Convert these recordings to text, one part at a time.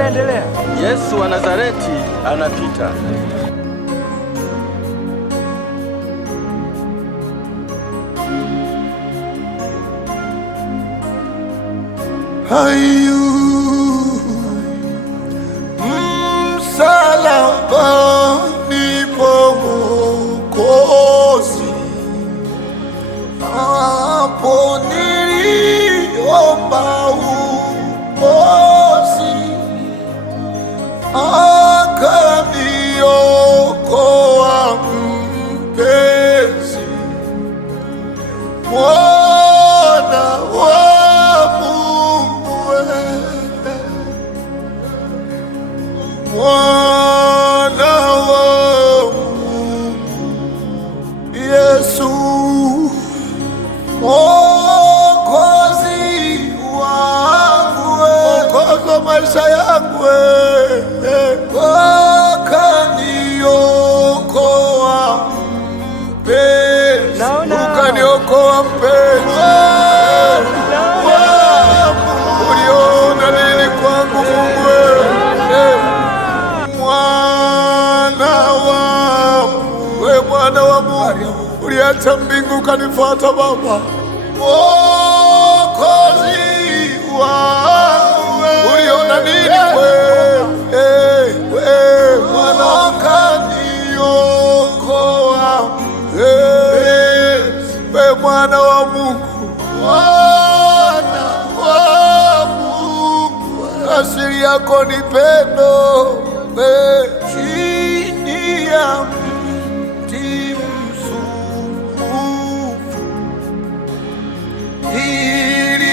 kinaendelea? Yesu wa Nazareti anapita. Hayu msalabani po Mwokozi, hapo niliomba ukombozi, akaniokoa mpenzi, mwana wa mwana wa Mungu, Yesu Mwokozi wangu, Mwokozi wa maisha yangu, ukaniokoa mpenzi, ukaniokoa mpenzi, uliona nini kwangu Mungu? Mwana wa Mungu, uliacha mbingu ukanifuata Baba. Mwokozi wangu, uliona nini wewe? Mwana ukaniokoa, wewe mwana wa Mungu, mwana wa Mungu, asili yako ni pendo, chini ya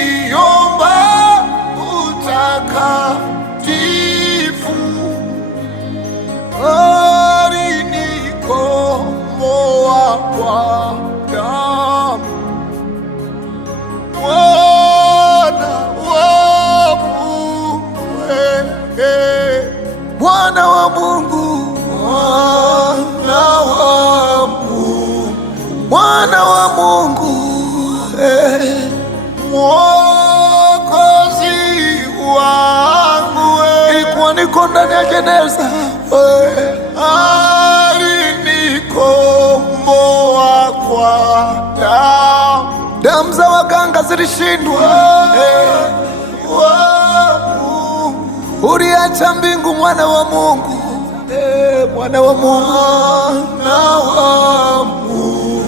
iliomba utakatifu, alinikomboa kwa damu, mwana wa Mungu, mwana wa Mungu, mwana wa Mungu, mwana wa Mungu, Mwokozi wangu, ilikuwa niko ndani ya jeneza, alinikomboa kwa damu. Damu za waganga zilishindwa, uliacha mbingu, mwana wa Mungu, mwana wa Mungu, mwana wa Mungu,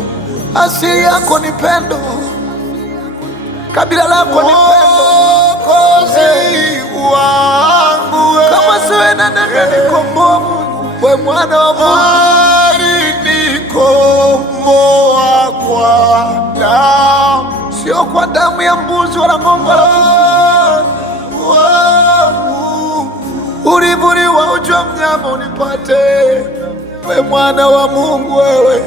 asili yako ni pendo, kabila lako ni pendo. Mwokozi wangu, kama siwe nani angenikomboa Mungu? We mwana wa Mungu, alinikomboa kwa damu, sio kwa damu ya mbuzi wala ng'ombe. Ulivuliwa uchi wa mnyama unipate, we mwana wa Mungu wewe.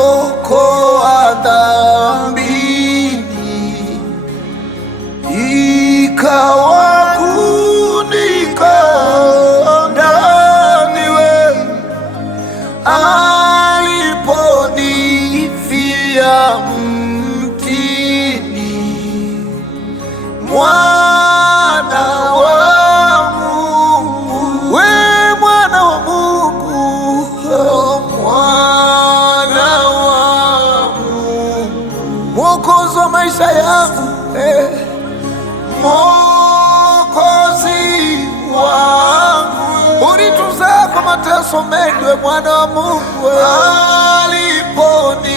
Aliniokoa dhambini, ikawa kunika ndani, we aliponifia mtini, mwana wa Mungu, we mwana wa Mungu, mwana wa Mungu, Mwokozi wa maisha yangu, Mwokozi wangu, ulituzaa kwa mateso mengi, we mwana wa Mungu, aliponivia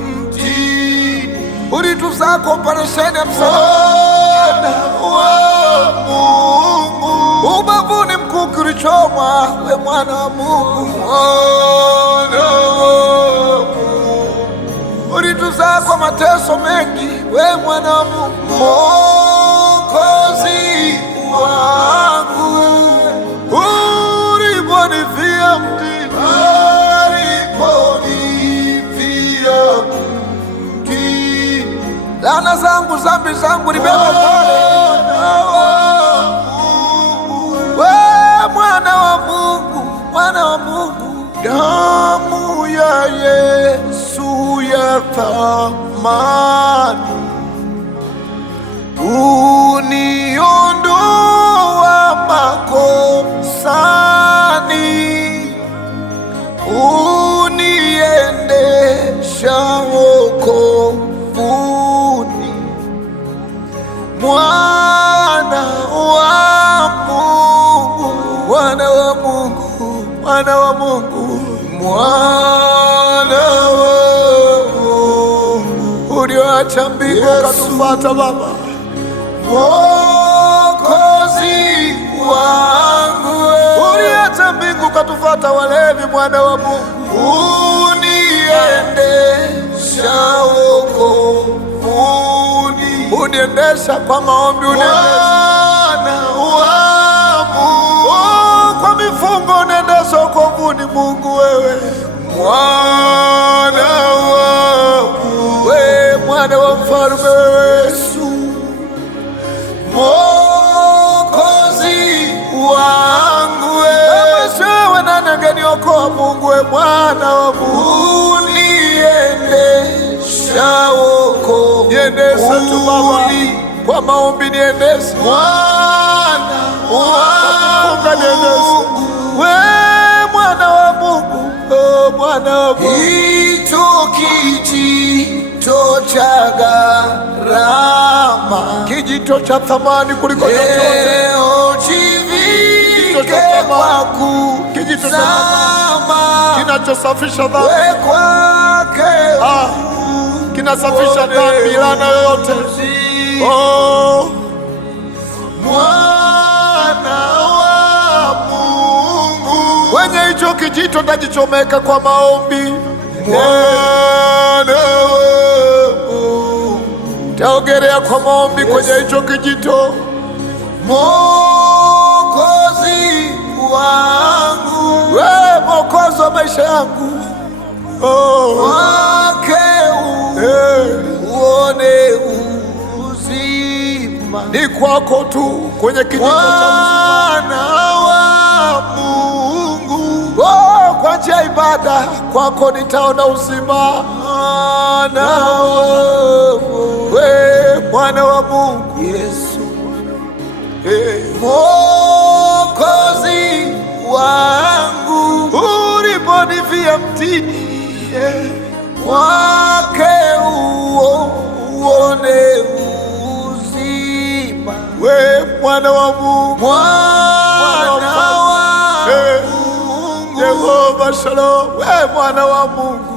mtini, ulituzaa kwa operesheni ya msalaba, wa Mungu, ubavuni mkuki ulichomwa, we mwana wa Mungu, mwana wa Mungu, ulituzaa kwa mateso mengi, we mwana wa Mungu, Mwokozi kosa zangu, dhambi zangu nibeba pale. We mwana wa Mungu, mwana wa Mungu, damu ya Yesu ya thamani uniondoa makosani, uniendesha wokovuni. Mwana wa Mungu, mwana wa Mungu, mwana wa Mungu, mwana wa Mungu, ulioacha mbingu ukatufuata Baba, Mwokozi wangu, uliacha mbingu ukatufuata walevi. Mwana wa Mungu, uniendesha wokovuni, uniendesha kwa maombi, Mwana wa Mungu, kwa mifungo uniendesha wokovuni. Mungu wewe, mwana wa Mungu, we mwana wa mfalme, wewe Yesu, Mwokozi wangu, wewe nani angeniokoa? Mungu we mwana wa Mungu, uniendesha wokovuni. Niendesha tu Baba, kwa maombi niendesha, mwana wa Mungu, we mwana wa Mungu, oh mwana wa Mungu. Hicho kijito cha gharama, kijito cha thamani kuliko chochote, kijito cha thamani kinachosafisha dhambi, kinasafisha dhambi, laana yoyote. Oh, mwana wa Mungu, kwenye hicho kijito tajichomeka kwa maombi. Mwana wa Mungu, taogelea kwa maombi kwenye hicho kijito. Mwokozi wangu, wewe Mwokozi wa maisha yangu, wake uone uzima, ni kwako tu kwenye kijito cha mwana wa Mungu. Kwa njia ya ibada kwako nitaona uzima. Mwana wa Mungu, we mwana wa Mungu Yesu, Mwokozi wangu, uliponifia mtini, wake uone uzima. We mwana wa Mungu, mwana wa Mungu, Yehova Shalom, we mwana wa Mungu.